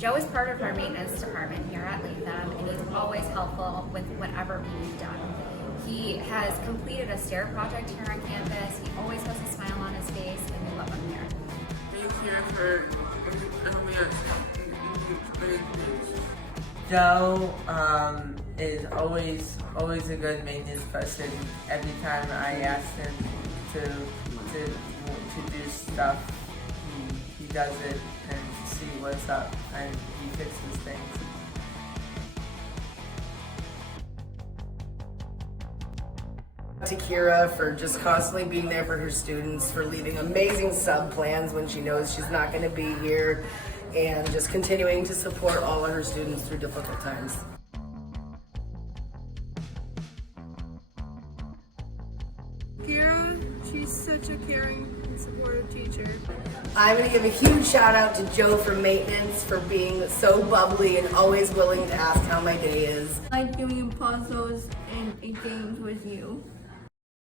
Joe is part of our maintenance department here at Latham, and he's always helpful with whatever we need done. He has completed a stair project here on campus. He always has a smile on his face, and we love him here. Being here for Joe is always a good maintenance person. Every time I ask him to do stuff, he does it and see what's up, and he fixes things. To Kiera for just constantly being there for her students, for leaving amazing sub plans when she knows she's not going to be here, and just continuing to support all of her students through difficult times. Kiera, she's such a caring and supportive teacher. I'm going to give a huge shout out to Joe from maintenance for being so bubbly and always willing to ask how my day is. I like doing puzzles and games with you.